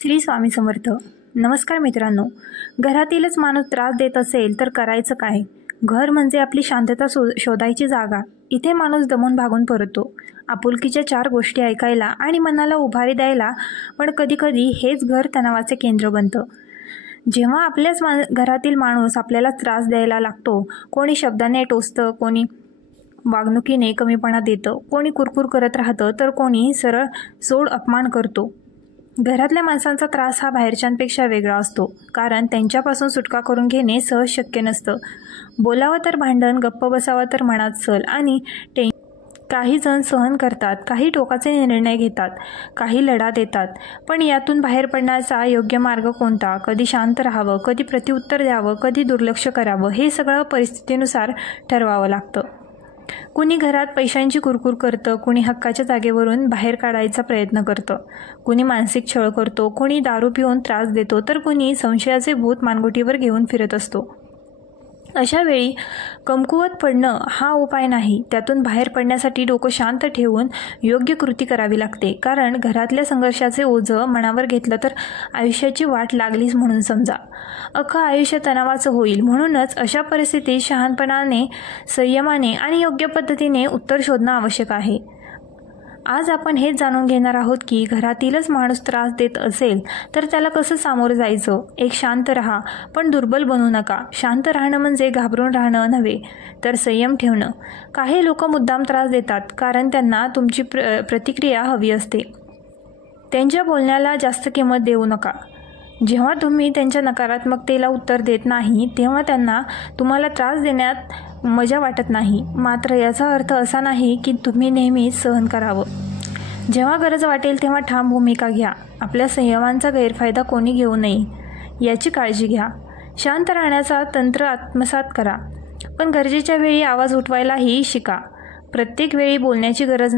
श्री स्वामी समर्थ. नमस्कार मित्रांनो. घरातीलच माणूस त्रास देत असेल तर करायचं काय? घर म्हणजे आपली शांतता शोधायची जागा. इथे माणूस दमून भागून परततो, आपुलकीच्या चार गोष्टी ऐकायला आणि मनाला उभारी द्यायला. पण कधीकधी हेच घर तणावाचे केंद्र बनतं. जेव्हा आपल्याच घरातील माणूस आपल्याला त्रास द्यायला लागतो, कोणी शब्दाने टोचतं, कोणी वागणुकीने कमीपणा देतं, कोणी कुरकुर करत राहतं, तर कोणी सरळ सोड अपमान करतो. घरातल्या माणसांचा त्रास हा बाहेरच्यांपेक्षा वेगळा असतो, कारण त्यांच्यापासून सुटका करून घेणे सहज शक्य नसतं. बोलावं तर भांडण, गप्प बसावं तर मनात सल आणि काही जण सहन करतात, काही टोकाचे निर्णय घेतात, काही लढा देतात. पण यातून बाहेर पडण्याचा योग्य मार्ग कोणता? कधी शांत राहावं, कधी प्रत्युत्तर द्यावं, कधी दुर्लक्ष करावं, हे सगळं परिस्थितीनुसार ठरवावं लागतं. कुणी घरात पैशांची कुरकुर करतं, कुणी हक्काच्या जागेवरून बाहेर काढायचा प्रयत्न करतं, कुणी मानसिक छळ करतो, कुणी दारू पिऊन त्रास देतो, तर कुणी संशयाचे भूत मानगुटीवर घेऊन फिरत असतो. अशा वेळी कमकुवत पडणं हा उपाय नाही. त्यातून बाहेर पडण्यासाठी डोकं शांत ठेवून योग्य कृती करावी लागते. कारण घरातल्या संघर्षाचे ओझं मनावर घेतलं तर आयुष्याची वाट लागलीच म्हणून समजा. अख्खं आयुष्य तणावाचं होईल. म्हणूनच अशा परिस्थितीत शहाणपणाने, संयमाने आणि योग्य पद्धतीने उत्तर शोधणं आवश्यक आहे. आज आपण हेच जाणून घेणार आहोत की घरातीलच माणूस त्रास देत असेल तर त्याला कसं सामोरं जायचं. एक, शांत राहा, पण दुर्बल बनू नका. शांत राहणं म्हणजे घाबरून राहणं नव्हे, तर संयम ठेवणं. काही लोक मुद्दाम त्रास देतात कारण त्यांना तुमची प्रतिक्रिया हवी असते. त्यांच्या बोलण्याला जास्त किंमत देऊ नका. जेव्हा तुम्ही त्यांच्या नकारात्मकतेला उत्तर देत नाही तेव्हा त्यांना तुम्हाला त्रास देण्यात मजा वाटत नाही. मात्र याचा अर्थ असा नाही की तुम्ही नेहमीच सहन करावं. जेव्हा गरज वाटेल तेव्हा ठाम भूमिका घ्या. आपल्या संयमांचा गैरफायदा कोणी घेऊ नये याची काळजी घ्या. शांत राहण्याचा तंत्र आत्मसात करा, पण गरजेच्या वेळी आवाज उठवायलाही शिका. प्रत्येक वेळी बोलण्याची गरज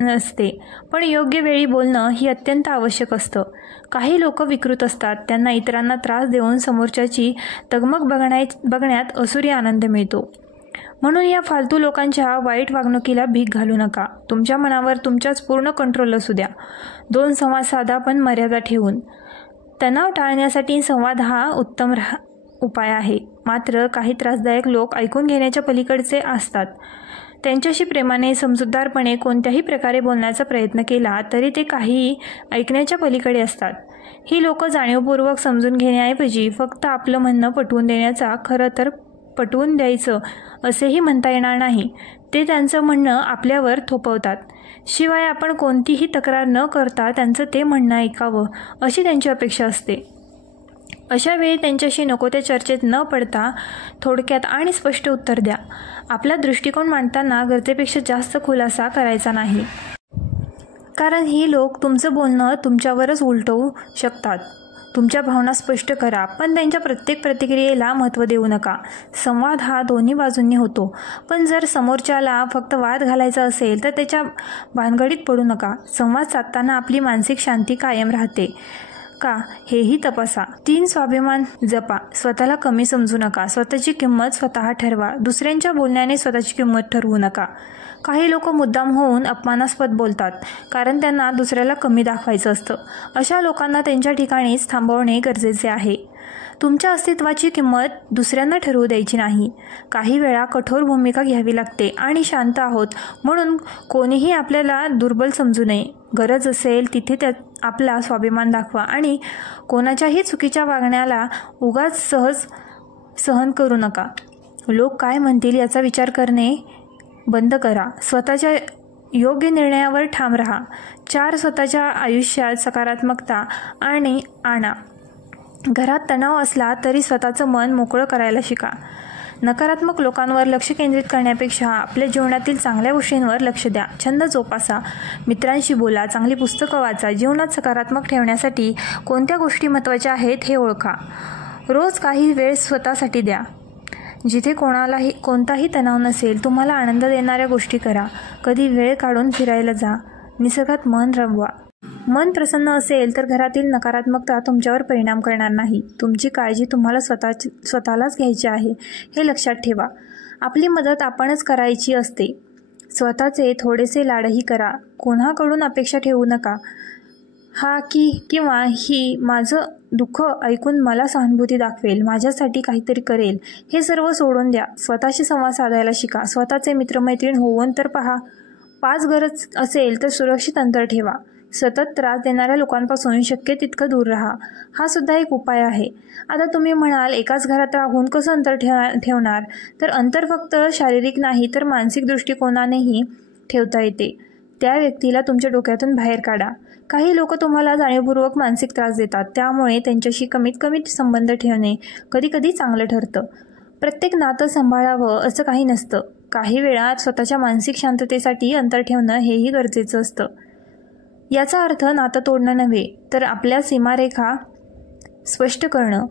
नसते, पण योग्य वेळी बोलणं ही अत्यंत आवश्यक असतं. काही लोक विकृत असतात. त्यांना इतरांना त्रास देऊन समोरच्याची तगमग बघण्यात असुरी आनंद मिळतो. म्हणून या फालतू लोकांच्या वाईट वागणुकीला भीक घालू नका. तुमच्या मनावर तुमच्याच पूर्ण कंट्रोल असू द्या. दोन संवाद साधा, पण मर्यादा ठेवून. तणाव टाळण्यासाठी संवाद हा उत्तम उपाय आहे. मात्र काही त्रासदायक लोक ऐकून घेण्याच्या पलीकडचे असतात. त्यांच्याशी प्रेमाने, समजूतदारपणे कोणत्याही प्रकारे बोलण्याचा प्रयत्न केला तरी ते काहीही ऐकण्याच्या पलीकडे असतात. ही लोक जाणीवपूर्वक समजून घेण्याऐवजी फक्त आपलं म्हणणं पटवून देण्याचा, खरं तर पटवून द्यायचं असेही म्हणता येणार नाही, ते त्यांचं म्हणणं आपल्यावर थोपवतात. शिवाय आपण कोणतीही तक्रार न करता त्यांचं ते म्हणणं ऐकावं अशी त्यांची अपेक्षा असते. अशा वेळी त्यांच्याशी नको त्या चर्चेत न पडता थोडक्यात आणि स्पष्ट उत्तर द्या. आपला दृष्टिकोन मांडताना गरजेपेक्षा जास्त खुलासा करायचा नाही, कारण ही लोक तुमचं बोलणं तुमच्यावरच उलटवू शकतात. तुमच्या भावना स्पष्ट करा, पण त्यांच्या प्रत्येक प्रतिक्रियेला महत्त्व देऊ नका. संवाद हा दोन्ही बाजूंनी होतो, पण जर समोरच्याला फक्त वाद घालायचा असेल तर त्याच्या भानगडीत पडू नका. संवाद साधताना आपली मानसिक शांती कायम राहते का हेही तपासा. 3, स्वाभिमान जपा. स्वतःला कमी समजू नका. स्वतःची किंमत स्वतः ठरवा. दुसऱ्यांच्या बोलण्याने स्वतःची किंमत ठरवू नका. काही लोक मुद्दाम होऊन अपमानास्पद बोलतात, कारण त्यांना दुसऱ्याला कमी दाखवायचं असतं. अशा लोकांना त्यांच्या ठिकाणीच थांबवणे गरजेचे आहे. तुमच्या अस्तित्वाची किंमत दुसऱ्यांना ठरवू द्यायची नाही. काही वेळा कठोर भूमिका घ्यावी लागते आणि शांत आहोत म्हणून कोणीही आपल्याला दुर्बल समजू नये. गरज असेल तिथे आपला स्वाभिमान दाखवा आणि कोणाच्याही चुकीच्या वागण्याला उगाच सहन करू नका. लोक काय म्हणतील याचा विचार करणे बंद करा. स्वतःच्या योग्य निर्णयावर ठाम राहा. 4, स्वतःच्या आयुष्यात सकारात्मकता आणा. घरात तणाव असला तरी स्वतःचं मन मोकळं करायला शिका. नकारात्मक लोकांवर लक्ष केंद्रित करण्यापेक्षा आपल्या जीवनातील चांगल्या गोष्टींवर लक्ष द्या. छंद जोपासा, मित्रांशी बोला, चांगली पुस्तकं वाचा. जीवनात सकारात्मक ठेवण्यासाठी कोणत्या गोष्टी महत्त्वाच्या आहेत हे ओळखा. रोज काही वेळ स्वतःसाठी द्या. जिथे कोणताही तणाव नसेल, तुम्हाला आनंद देणाऱ्या गोष्टी करा. कधी वेळ काढून फिरायला जा. निसर्गात मन रमवा. मन प्रसन्न असेल तर घरातील नकारात्मकता तुमच्यावर परिणाम करणार नाही. तुमची काळजी तुम्हाला स्वतःलाच घ्यायची आहे हे लक्षात ठेवा. आपली मदत आपणच करायची असते. स्वतःचे थोडेसे लाडही करा. कोणाकडून अपेक्षा ठेवू नका. हा किंवा ही माझं दुःख ऐकून मला सहानुभूती दाखवेल, माझ्यासाठी काहीतरी करेल, हे सर्व सोडून द्या. स्वतःशी संवाद साधायला शिका. स्वतःचे मित्रमैत्रीण होऊन तर पहा. पाच गरज असेल तर सुरक्षित अंतर ठेवा. सतत त्रास देणाऱ्या लोकांपासून शक्य तितकं दूर राहा. हा सुद्धा एक उपाय आहे. आता तुम्ही म्हणाल, एकाच घरात राहून कसं अंतर ठेवणार? तर अंतर फक्त शारीरिक नाही तर मानसिक दृष्टिकोनानेही ठेवता येते. त्या व्यक्तीला तुमच्या डोक्यातून बाहेर काढा. काही लोक तुम्हाला जाणीवपूर्वक मानसिक त्रास देतात, त्यामुळे त्यांच्याशी कमीत कमी संबंध ठेवणे कधीकधी चांगलं ठरतं. प्रत्येक नातं सांभाळावं असं काही नसतं. काही वेळा स्वतःच्या मानसिक शांततेसाठी अंतर ठेवणं हेही गरजेचं असतं. याचा अर्थ नातं तोडणं नव्हे, तर आपल्या सीमारेखा स्पष्ट करणं.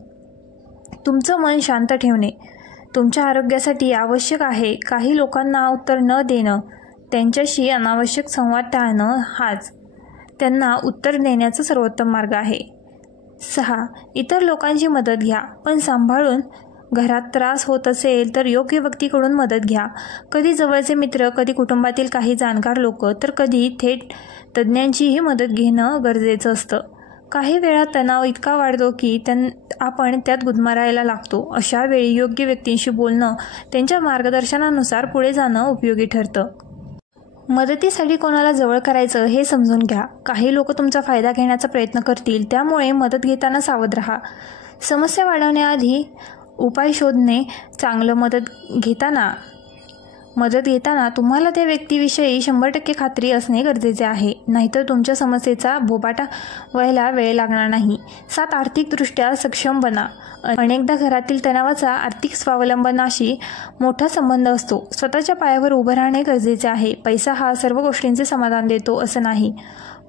तुमचं मन शांत ठेवणे तुमच्या आरोग्यासाठी आवश्यक आहे. काही लोकांना उत्तर न देणं, त्यांच्याशी अनावश्यक संवाद टाळणं हाच त्यांना उत्तर देण्याचा सर्वोत्तम मार्ग आहे. 6. इतर लोकांची मदत घ्या, पण सांभाळून. घरात त्रास होत असेल तर योग्य व्यक्तीकडून मदत घ्या. कधी जवळचे मित्र, कधी कुटुंबातील काही जाणकार लोक, तर कधी थेट तज्ज्ञांचीही मदत घेणं गरजेचं असतं. काही वेळा तणाव इतका वाढतो की आपण त्यात गुदमरायला लागतो. अशा वेळी योग्य व्यक्तींशी बोलणं, त्यांच्या मार्गदर्शनानुसार पुढे जाणं उपयोगी ठरतं. मदतीसाठी कोणाला जवळ करायचं हे समजून घ्या. काही लोक तुमचा फायदा घेण्याचा प्रयत्न करतील, त्यामुळे मदत घेताना सावध राहा. समस्या वाढवण्याआधी उपाय शोधणे चांगलं. मदत घेताना तुम्हाला त्या व्यक्तीविषयी 100% खात्री असणे गरजेचे आहे, नाहीतर तुमच्या समस्येचा बोबाटा व्हायला वेळ लागणार नाही. 7. आर्थिकदृष्ट्या सक्षम बना. अनेकदा घरातील तणावाचा आर्थिक स्वावलंबनाशी मोठा संबंध असतो. स्वतःच्या पायावर उभं राहणे गरजेचे आहे. पैसा हा सर्व गोष्टींचे समाधान देतो असं नाही,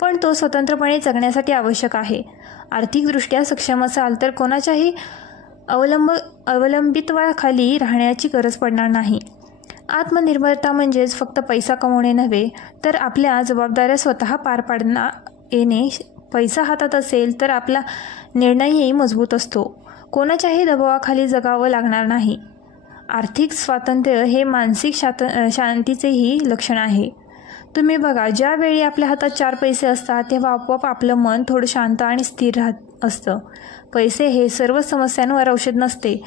पण तो स्वतंत्रपणे जगण्यासाठी आवश्यक आहे. आर्थिकदृष्ट्या सक्षम असाल तर कोणाच्याही अवलंबित्वाखाली राहण्याची गरज पडणार नाही. आत्मनिर्भरता म्हणजेच फक्त पैसा कमवणे नव्हे, तर आपल्या जबाबदाऱ्या स्वतः पार पाडता येणे. पैसा हातात असेल तर आपला निर्णयही मजबूत असतो. कोणाच्याही दबावाखाली जगावं लागणार नाही. आर्थिक स्वातंत्र्य हे मानसिक शांतीचेही लक्षण आहे. तुम्ही बघा, ज्यावेळी आपल्या हातात 4 पैसे असतात तेव्हा आपोआप आपलं मन थोडं शांत आणि स्थिर राहत असतं. पैसे हे सर्व समस्यांवर औषध नसते,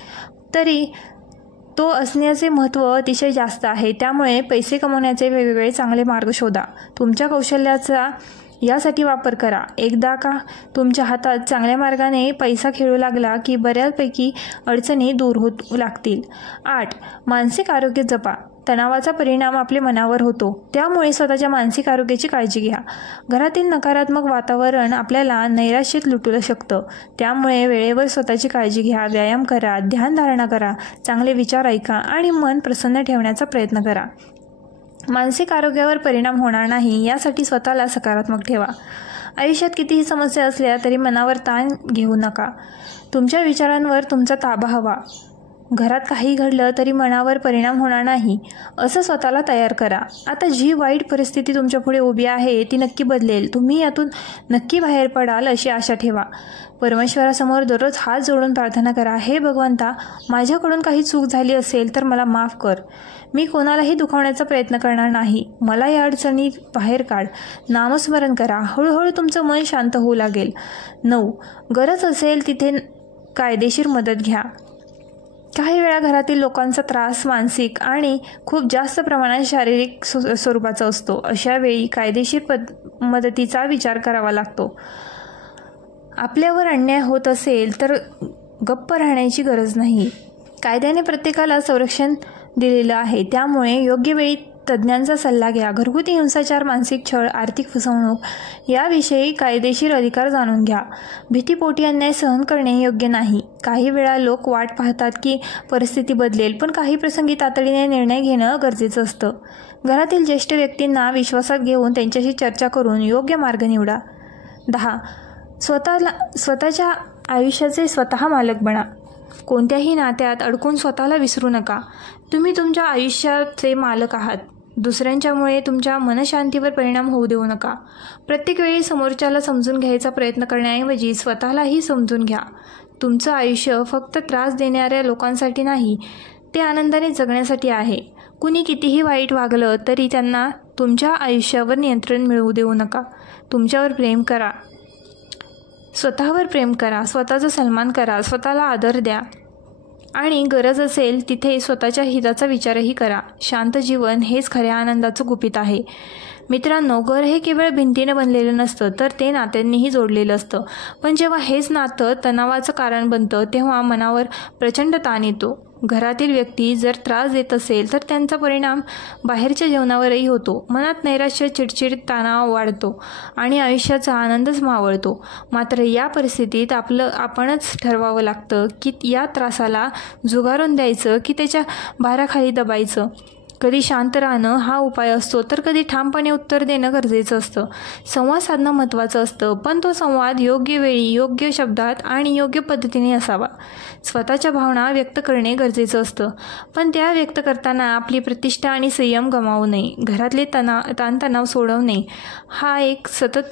तरी तो असण्याचे महत्त्व अतिशय जास्त आहे. त्यामुळे पैसे कमवण्याचे वेगवेगळे चांगले मार्ग शोधा. तुमच्या कौशल्याचा यासाठी वापर करा. एकदा का तुमच्या हातात चांगल्या मार्गाने पैसा खेळू लागला की बऱ्यापैकी अडचणी दूर होत लागतील. 8. मानसिक आरोग्य जपा. तणावाचा परिणाम आपल्या मनावर होतो, त्यामुळे स्वतःच्या मानसिक आरोग्याची काळजी घ्या. घरातील नकारात्मक वातावरण आपल्याला नैराश्यात लुटू शकतं, त्यामुळे वेळेवर स्वतःची काळजी घ्या. व्यायाम करा, ध्यानधारणा करा, चांगले विचार ऐका आणि मन प्रसन्न ठेवण्याचा प्रयत्न करा. मानसिक आरोग्यावर परिणाम होणार नाही यासाठी स्वतःला सकारात्मक ठेवा. आयुष्यात कितीही समस्या असल्या तरी मनावर ताण घेऊ नका. तुमच्या विचारांवर तुमचा ताबा हवा. घरात काही घडलं तरी मनावर परिणाम होणार नाही असं स्वतःला तयार करा. आता जी वाईट परिस्थिती तुमच्या पुढे उभी आहे ती नक्की बदलेल. तुम्ही यातून नक्की बाहेर पडाल अशी आशा ठेवा. परमेश्वरासमोर दररोज हात जोडून प्रार्थना करा. हे भगवंता, माझ्याकडून काही चूक झाली असेल तर मला माफ कर. मी कोणालाही दुखावण्याचा प्रयत्न करणार नाही. मला या अडचणी बाहेर काढ. नामस्मरण करा. हळूहळू तुमचं मन शांत होऊ लागेल. 9. गरज असेल तिथे कायदेशीर मदत घ्या. काही वेळा घरातील लोकांचा त्रास मानसिक आणि खूप जास्त प्रमाणात शारीरिक स्वरूपाचा असतो. अशा वेळी कायदेशीर मदतीचा विचार करावा लागतो. आपल्यावर अन्याय होत असेल तर गप्प राहण्याची गरज नाही. कायद्याने प्रत्येकाला संरक्षण दिलेलं आहे, त्यामुळे योग्य वेळी तज्ज्ञांचा सल्ला घ्या. घरगुती हिंसाचार, मानसिक छळ, आर्थिक फसवणूक याविषयी कायदेशीर अधिकार जाणून घ्या. भीतीपोटी अन्याय सहन करणे योग्य नाही. काही वेळा लोक वाट पाहतात की परिस्थिती बदलेल, पण काही प्रसंगी तातडीने निर्णय घेणं गरजेचं असतं. घरातील ज्येष्ठ व्यक्तींना विश्वासात घेऊन त्यांच्याशी चर्चा करून योग्य मार्ग निवडा. 10. स्वतःच्या आयुष्याचे स्वतः मालक बना. कोणत्याही नात्यात अडकून स्वतःला विसरू नका. तुम्ही तुमच्या आयुष्याचे मालक आहात. दुसऱ्यांच्यामुळे तुमच्या मनशांतीवर परिणाम होऊ देऊ नका. प्रत्येक वेळी समोरच्याला समजून घ्यायचा प्रयत्न करण्याऐवजी स्वतःलाही समजून घ्या. तुमचं आयुष्य फक्त त्रास देणाऱ्या लोकांसाठी नाही, ते आनंदाने जगण्यासाठी आहे. कुणी कितीही वाईट वागलं तरी त्यांना तुमच्या आयुष्यावर नियंत्रण मिळवू देऊ नका. तुमच्यावर प्रेम करा. स्वतःवर प्रेम करा, स्वतःचा सन्मान करा, स्वतःला आदर द्या आणि गरज असेल तिथे स्वतःच्या हिताचा विचारही करा. शांत जीवन हेच खऱ्या आनंदाचं गुपित आहे. मित्रांनो, घर हे केवळ भिंतीनं बनलेलं नसतं, तर ते नात्यांनीही जोडलेलं असतं. पण जेव्हा हेच नातं तणावाचं कारण बनतं तेव्हा मनावर प्रचंड ताण येतो. घरातील व्यक्ती जर त्रास देत असेल तर त्यांचा परिणाम बाहेरच्या जीवनावरही होतो. मनात नैराश्य, चिडचिड, तणाव वाढतो आणि आयुष्याचा आनंदच मावळतो. मात्र या परिस्थितीत आपणच ठरवावं लागतं की या त्रासाला झुगारून द्यायचं की त्याच्या भाराखाली दबायचं. कधी शांत राहणं हा उपाय असतो, तर कधी ठामपणे उत्तर देणं गरजेचं असतं. संवाद साधणं महत्त्वाचं असतं, पण तो संवाद योग्य वेळी, योग्य शब्दात आणि योग्य पद्धतीने असावा. स्वतःच्या भावना व्यक्त करणे गरजेचं असतं, पण त्या व्यक्त करताना आपली प्रतिष्ठा आणि संयम गमावू नये. घरातले ताणतणाव सोडवणे हा एक सतत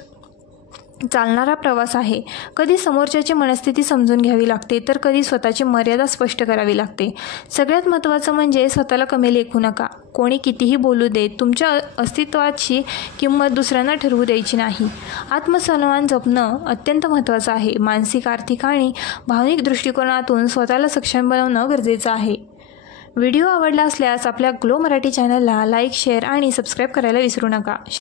चालणारा प्रवास आहे. कधी समोरच्याची मनस्थिती समजून घ्यावी लागते, तर कधी स्वतःची मर्यादा स्पष्ट करावी लागते. सगळ्यात महत्त्वाचं म्हणजे स्वतःला कमी लेखू नका. कोणी कितीही बोलू दे, तुमच्या अस्तित्वाची किंमत दुसऱ्यांना ठरवू द्यायची नाही. आत्मसन्मान जपणं अत्यंत महत्त्वाचं आहे. मानसिक, आर्थिक आणि भावनिक दृष्टिकोनातून स्वतःला सक्षम बनवणं गरजेचं आहे. व्हिडिओ आवडला असल्यास आपल्या ग्लो मराठी चॅनलला लाईक, शेअर आणि सबस्क्राईब करायला विसरू नका.